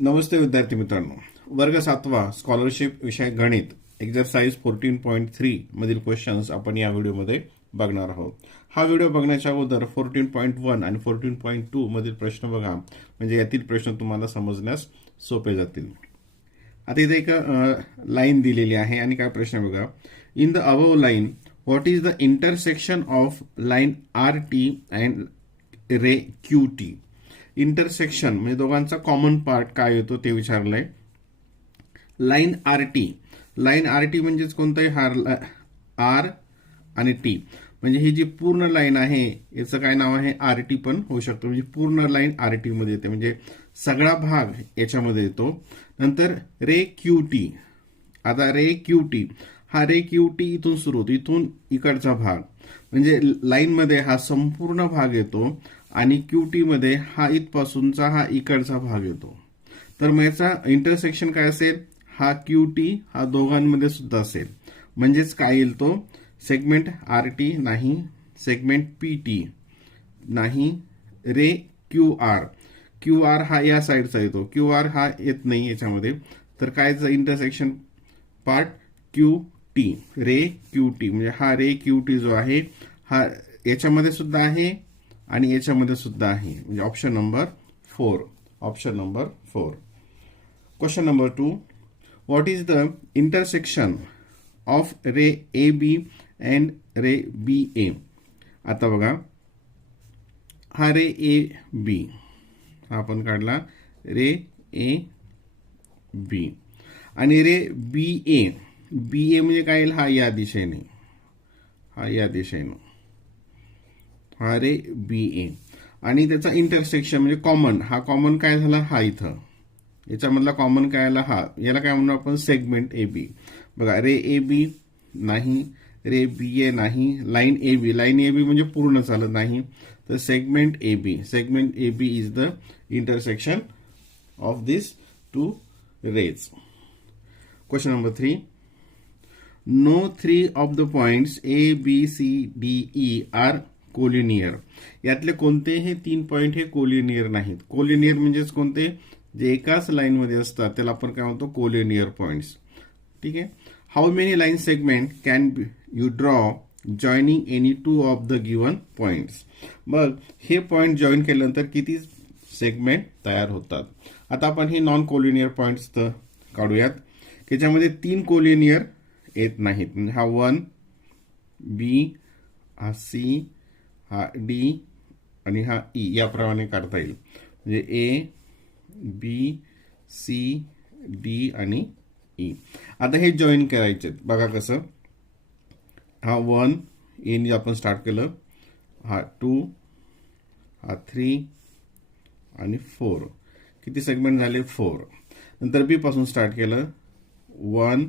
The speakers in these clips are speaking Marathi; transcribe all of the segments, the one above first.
नमस्ते विद्यार्थी मित्रांनो, वर्ग 7वा स्कॉलरशिप विषय गणित एक्झरसाइज 14.3 मधील क्वेश्चन्स आपण या व्हिडिओमध्ये बघणार आहोत. हा व्हिडिओ बघण्याच्या अगोदर 14.1 आणि 14.2 मधील प्रश्न बघा, म्हणजे यातील प्रश्न तुम्हाला समजण्यास सोपे जातील. आता इथे एक लाईन दिलेली आहे आणि काय प्रश्न बघा. In the above line what is the intersection of line r t and ray q t. Intersection म्हणजे दोघांचा कॉमन पार्ट काय येतो ते विचारलंय. लाईन आर टी म्हणजेच कोणताही आर आणि टी, म्हणजे ही जी पूर्ण लाईन आहे याचं काय नाव आहे, आर टी पण होऊ शकतो. म्हणजे पूर्ण लाईन आर टी मध्ये येते, म्हणजे सगळा भाग याच्यामध्ये येतो. नंतर रे क्यू टी. आता रे क्यू टी, हा रे क्यू टी इथून सुरू होतो, इथून इकडचा भाग म्हणजे लाईन मध्ये हा संपूर्ण भाग येतो आणि क्यूटी मध्ये हा इथपासूनचा हा इकडचा भाग येतो. तर मग याचा इंटरसेक्शन काय असेल, हा क्यूटी हा दोघांमध्ये सुद्धा असेल. म्हणजेच काय येईल तो सेगमेंट आर टी नाही, सेगमेंट पी टी नाही, रे क्यू आर हा या साईडचा येतो, क्यू आर हा येत नाही याच्यामध्ये. तर काय इंटरसेक्शन पार्ट क्यू टी, रे क्यू टी, म्हणजे हा रे क्यू टी जो आहे हा याच्यामध्ये सुद्धा आहे आणि याच्यामध्ये सुद्धा आहे, म्हणजे option number 4. Question number 2. What is the intersection of ray A B and ray B A. आता बघा, हा रे ए बी हा आपण काढला, रे ए बी आणि रे बी ए म्हणजे काय येईल, हा या दिशेने, हा रे बी ए. आणि त्याचा इंटरसेक्शन म्हणजे कॉमन काय झाला, हा इथं याच्यामधला कॉमन काय आला, हा. याला काय म्हणू आपण, सेगमेंट ए बी. बघा, रे ए बी नाही, रे बी ए नाही, लाईन ए बी म्हणजे पूर्ण चालत नाही. तर segment a b is the intersection of this two rays. Question number 3. No 3 of the points A, B, C, D, E are collinear. यातले कोणतेही 3 पॉइंट हे कोलिनियर नाहीत. कोलिनियर म्हणजेच कोणते, जे एकाच लाईन मध्ये असतात त्याला आपण काय म्हणतो, कोलिनियर पॉइंट्स. ठीक आहे. How many line segment can you draw joining any 2 of the given points. मग हे पॉइंट जॉईन केल्यानंतर किती सेगमेंट तयार होतात. आता आपण हे नॉन कोलिनियर पॉइंट्स काढूयात. त्याच्यामध्ये 3 कोलिनियर येत नाहीत, म्हणजे हा 1 बी, हा सी, हा डी आणि हा ई याप्रमाणे काढता येईल. म्हणजे ए बी सी डी आणि ई. आता हे जॉईन करायचे, बघा कसं. हा 1 ए आपण स्टार्ट केलं, हा 2, हा 3 आणि 4. किती सेगमेंट झाले, 4. नंतर बी पासून स्टार्ट केलं, 1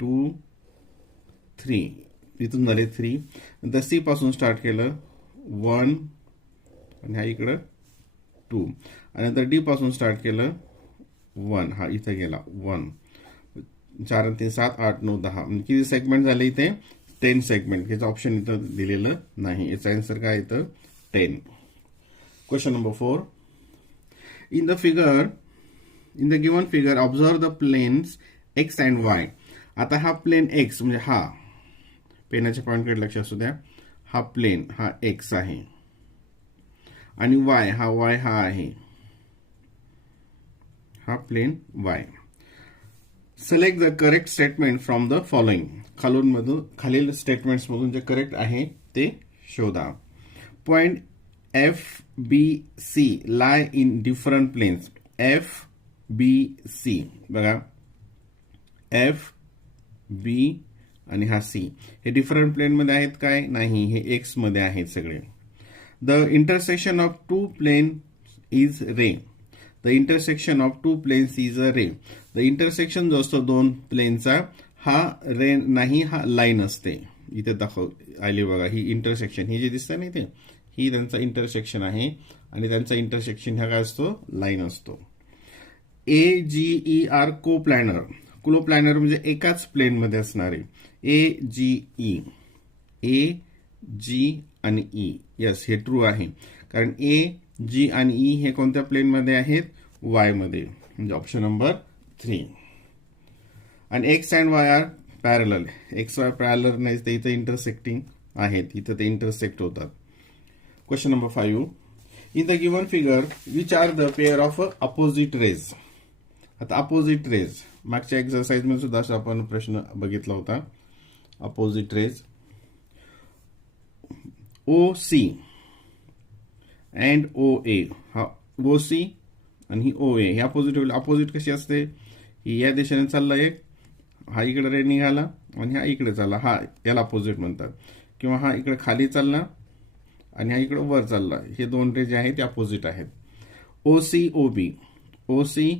2 3, इथून झाले 3. नंतर सी पासून स्टार्ट केलं, 1 आणि हा इकडं 2. आणि नंतर डी पासून स्टार्ट केलं, 1 हा इथे गेला 1. 4 आणि 3 7 8 9 10. म्हणजे किती सेगमेंट झाले इथे, 10 सेगमेंट. याचं ऑप्शन इथं दिलेलं नाही, याचा आन्सर काय इथं 10. Question number 4. In the given figure observe the planes x and y. आता हा प्लेन एक्स म्हणजे हा पेनाच्या पॉइंटकडे लक्ष असू द्या, हा प्लेन हा एक्स आहे आणि वाय हा आहे, हा plane y. Select the correct statement from the following. खालील स्टेटमेंट्स मधून जे करेक्ट आहे ते शोधा. Point f b c lie in different planes. F b c बघा, एफ बी आणि हा सी हे डिफरंट प्लेन मध्ये आहेत काय, नाही, हे एक्स मध्ये आहेत सगळे. The intersection of 2 plane is ray. The intersection of 2 planes is a ray. The intersection जो असतो 2 प्लेनचा हा रे नाही, हा लाईन असते. इथे आली बघा, ही इंटरसेक्शन, ही जे दिसतं ना इथे, ही त्यांचा इंटरसेक्शन आहे आणि त्यांचा इंटरसेक्शन हा काय असतो, लाईन असतो. ए जी ई आर को प्लॅनर म्हणजे एकाच प्लेन मध्ये असणारे. ए जी आणि ई, यस हे ट्रू आहे, कारण ए जी आणि ई हे कोणत्या प्लेन मध्ये आहेत, वाय मध्ये, म्हणजे ऑप्शन नंबर 3. आणि X and Y are parallel. X Y parallel नाही, ते इथं इंटरसेक्टिंग आहेत, इथं ते इंटरसेक्ट होतात. Question number 5. In the given figure which are the pair of opposite rays. आता अपोजिट रेज मागच्या एक्सरसाइजमध्ये सुद्धा असा आपण प्रश्न बघितला होता. Opposite rays O C and O A. हा ओ सी आणि ही ओ ए. ही अपोजिट होईल. अपोजिट कशी असते, ही या दिशेने चालला एक, हा इकडे रे निघाला आणि हा इकडे चालला, हा याला अपोजिट म्हणतात. किंवा हा इकडे खाली चालला आणि हा इकडे वर चालला. हे दोन रे जे आहेत ते अपोजिट आहेत. ओ सी ओ बी. ओ सी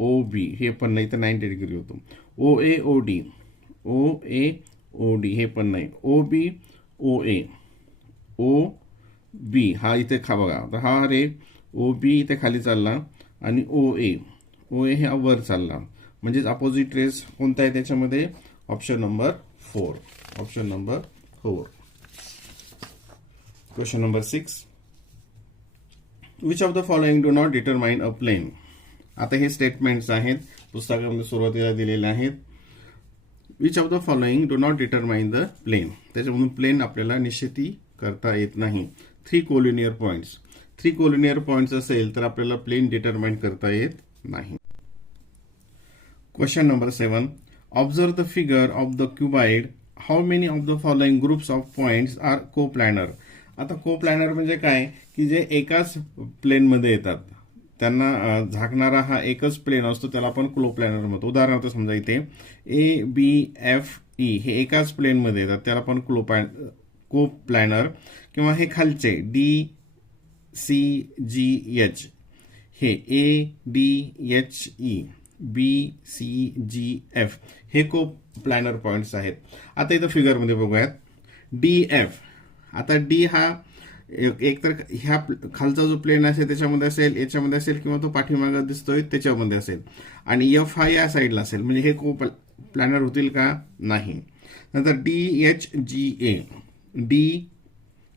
ओ बी हे पण नाही, तर 90 डिग्री होतो. ओ ए ओ डी. ओ ए ओ डी हे पण नाही. ओ बी ओ ए. ओ बी हा इथे बघा, तर हा रे ओ बी इथे खाली चालला आणि ओ ए हे वर चालला. म्हणजेच अपोजिट रेस कोणता आहे त्याच्यामध्ये, option number 4. Option number 4. Question number 6. Which of the following do not determine a plane. आता हे स्टेटमेंट्स आहेत, पुस्तकामध्ये सुरुवातीला दिलेले आहेत. Which of the following do not determine the plane. त्याच्यामधून प्लेन आपल्याला निश्चिती करता येत नाही. 3 कोलिनियर पॉइंट्स. 3 कोलिनियर पॉइंट्स असेल तर आपल्याला प्लेन डिटरमाइन करता येत नाही. Question number 7. Observe the figure of the cuboid. How many of the following groups of points are coplanar. आता को प्लॅनर म्हणजे काय, की जे एकाच प्लेनमध्ये येतात, त्यांना झाकणारा हा एकच प्लेन असतो, त्याला आपण क्लो प्लॅनर म्हणतो. उदाहरणार्थ समजा इथे ए बी एफ ई हे एकाच प्लेनमध्ये येतात, त्याला आपण को प्लॅनर. किंवा हे खालचे डी सी जी एच हे A D H E B C G F हे को प्लॅनर पॉइंट्स आहेत. आता इथं फिगरमध्ये बघूयात. D F. आता डी हा एक तर ह्या खालचा जो प्लेन असेल त्याच्यामध्ये असेल, याच्यामध्ये असेल, किंवा तो पाठीमागे दिसतोय त्याच्यामध्ये असेल. आणि एफ हा या साईडला असेल, म्हणजे हे को प्लॅनर होतील का, नाही. नंतर डी एच जी ए. डी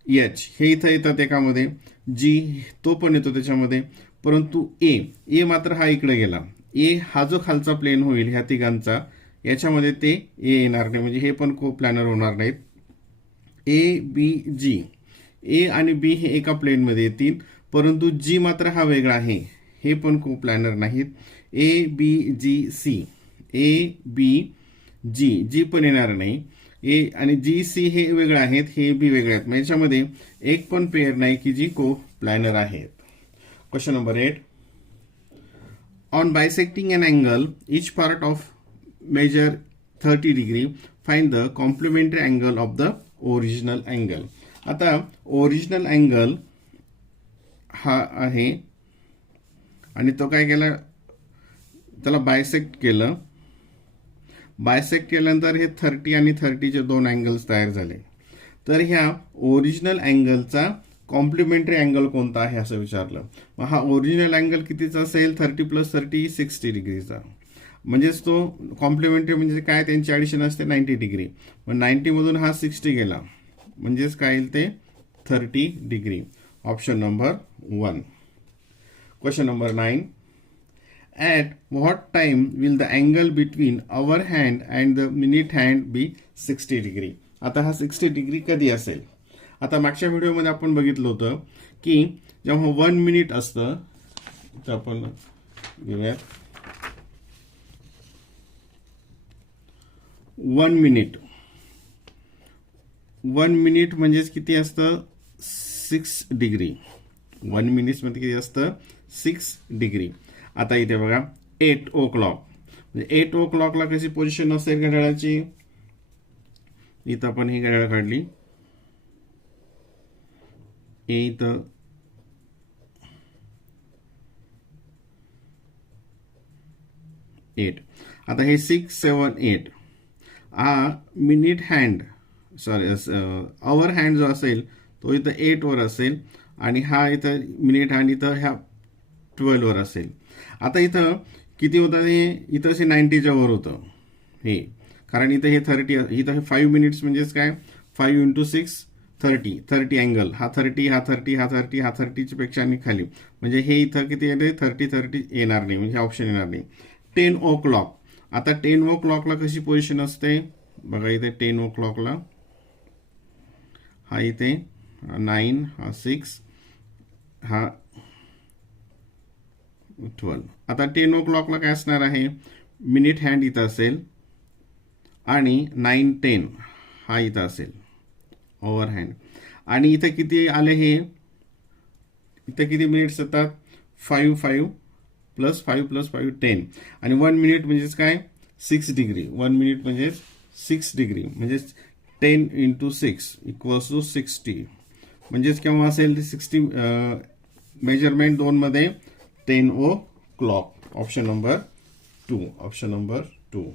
एच हे इथं येतात एकामध्ये, जी तो पण येतो त्याच्यामध्ये, परंतु ए मात्र हा इकडे गेला. ए हा जो खालचा प्लेन होईल ह्या तिघांचा, याच्यामध्ये ते ए येणार नाही, म्हणजे हे पण को प्लॅनर होणार नाहीत. ए बी जी. ए आणि बी हे एका प्लेनमध्ये येतील, परंतु जी मात्र हा वेगळा आहे, हे पण को प्लॅनर नाहीत. A B G C. A B जी पण येणार नाही. ए आणि जी सी हे वेगळे आहेत, हे बी वेगळे आहेत. मग याच्यामध्ये एक पण पेअर नाही की जी को प्लॅनर आहेत. Question number 8. On bisecting an angle each part of measure 30 degree find the complementary angle of the original angle. आता ओरिजिनल अँगल हा आहे आणि तो काय केला, त्याला बायसेक्ट केलं. बायसेक्ट केल्यानंतर हे 30 आणि 30चे 2 अँगल्स तयार झाले. तर ह्या ओरिजिनल अँगलचा कॉम्प्लिमेंटरी अँगल कोणता आहे असं विचारलं. मग हा ओरिजिनल अँगल कितीचा असेल, 30 + 30 60 डिग्रीचा. म्हणजेच तो कॉम्प्लिमेंटरी म्हणजे काय, त्यांची ॲडिशन असते 90 डिग्री. मग 90 मधून हा 60 गेला, म्हणजेच काय येईल ते 30 degree. Option number 1. Question number 9. At what time will the angle between hour hand and the minute hand be 60 degree. आता हा 60 डिग्री कधी असेल. आता मागच्या व्हिडिओमध्ये आपण बघितलं होतं की जेव्हा 1 मिनिट असतं, तर आपण घेऊयात 1 मिनिट. 1 मिनिट म्हणजेच किती असतं, 6 डिग्री. 1 मिनिट मध्ये किती असतं, 6 डिग्री. आता इथे बघा 8 o'clock. म्हणजे 8 o'clockला कशी पोझिशन असेल घड्याळाची, इथं आपण ही घड्याळ काढली, इथं 8. आता हे 6 7 8 हा मिनिट हँड आवर हँड जो असेल तो इथं 8 वर असेल आणि हा इथं मिनिट हँड इथं ह्या 12 वर असेल. आता इथं किती होतं, हे इथं 90च्या वर होतं हे, कारण इथं हे 30, इथं हे 5 मिनिट्स म्हणजेच काय 5 × 6 30 अँगल, हा 30 हा 30 हा 30 हा 30 पेक्षा आणि खाली, म्हणजे हे इथं किती येते 30 येणार नाही, म्हणजे ऑप्शन येणार नाही. 10 ओ क्लॉक. आता 10 ओ क्लॉकला कशी पोझिशन असते बघा, इथे 10 ओ क्लॉकला हा इथे 9 हा 6 हा 12. आता 10 ओ क्लॉकला काय असणार आहे, मिनिट हँड इथं असेल आणि 9:10 हा इथं असेल ओव्हर हँड. आणि इथं किती आले, हे इथं किती मिनिट्स येतात 5 5 प्लस 5 प्लस 5 10. आणि 1 मिनिट म्हणजेच काय 6 डिग्री. 1 मिनिट म्हणजे 6 डिग्री, म्हणजेच 10 इंटू 6 इक्वल्स टू 60. म्हणजेच केव्हा असेल 60 मेजरमेंट 2 मध्ये 10 o'clock. Option number 2. Option number 2.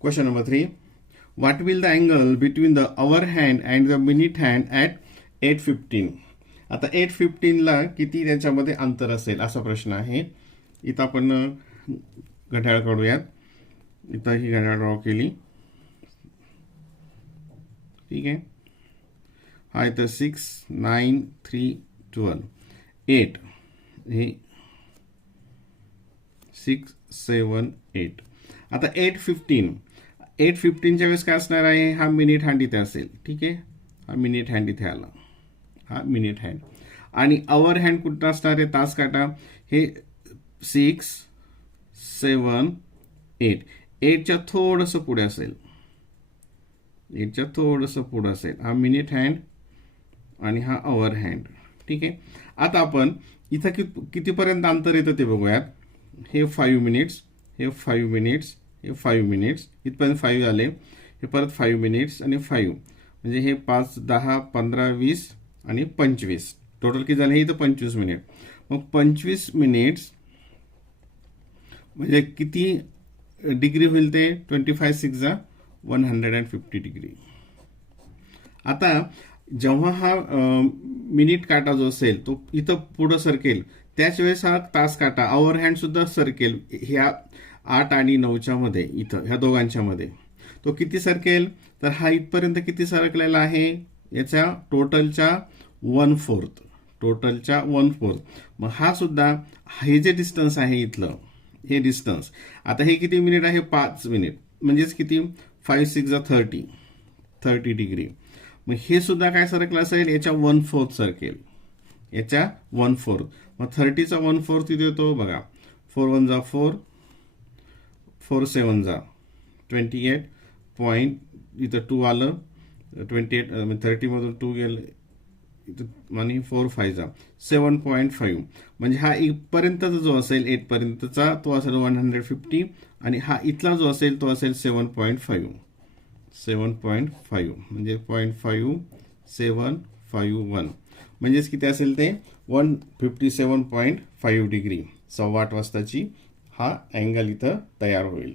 Question number 3. What will the angle between the hour hand and the minute hand at 8:15? आता 8:15 ला किती त्याच्यामध्ये अंतर असेल असा प्रश्न आहे. इथं आपण घड्याळ काढूयात. इथं ही घड्याळ ड्रॉ केली, ठीक आहे. हा इथं 6 9 3 12 8, हे 6 7 8. आता 8:15च्या वेळेस काय असणार आहे, हा मिनिट हँड इथे असेल, ठीक आहे. हा मिनिट हँड इथे आला, हा मिनिट हँड. आणि आवर हँड कुठं असणार आहे, तास काटा. हे 6 7 8, 8च्या थोडंसं पुढे असेल, 8च्या थोडंसं पुढे असेल हा मिनिट हँड आणि हा आवर हँड, ठीक आहे. आता आपण इथं कितीपर्यंत अंतर येतं ते बघूयात. हे 5 मिनिट्स, हे 5 मिनिट्स, हे 5 मिनिट्स, इथपर्यंत 5 आले, हे परत 5 मिनिट्स आणि 5, म्हणजे हे 5 10 15 20 आणि 25, टोटल किती झाले, हे इथं 25 मिनिट. मग 25 मिनिट्स म्हणजे किती डिग्री होईल ते 25 6 150 डिग्री. आता जेव्हा हा मिनिट काटा जो असेल तो इथं पुढं सरकेल, त्याच वेळेस हा तास काटा आवर हँड सुद्धा सरकेल. ह्या 8 आणि 9च्या मध्ये, इथं ह्या दोघांच्या मध्ये तो किती सरकेल, तर हा इथपर्यंत किती सरकलेला आहे, याच्या टोटलच्या 1/4, टोटलच्या 1/4. मग हा सुद्धा, हे जे डिस्टन्स आहे इथलं, हे डिस्टन्स, आता हे किती मिनिट आहे 5 मिनिट, म्हणजेच किती 5 6 30 डिग्री. मग हे सुद्धा काय सरकलं असेल, याच्या 1/4 सरकेल, याच्या 1/4. मग 30चा 1/4 तिथे येतो बघा, 4 1 जा 4 4 7 जा 28 पॉईंट, इथं 2 आलं 28, 30 मधून 2 गेलं इथं, आणि 4 5 जा 7.5. म्हणजे हा इथपर्यंतचा जो असेल 8 पर्यंतचा तो असेल 150, आणि हा इथला जो असेल तो असेल 7.5, 7.5 म्हणजे 0.5751, म्हणजेच किती असेल ते 157.5 डिग्री, 8:15 वाजताची हा अँगल इथं तयार होईल.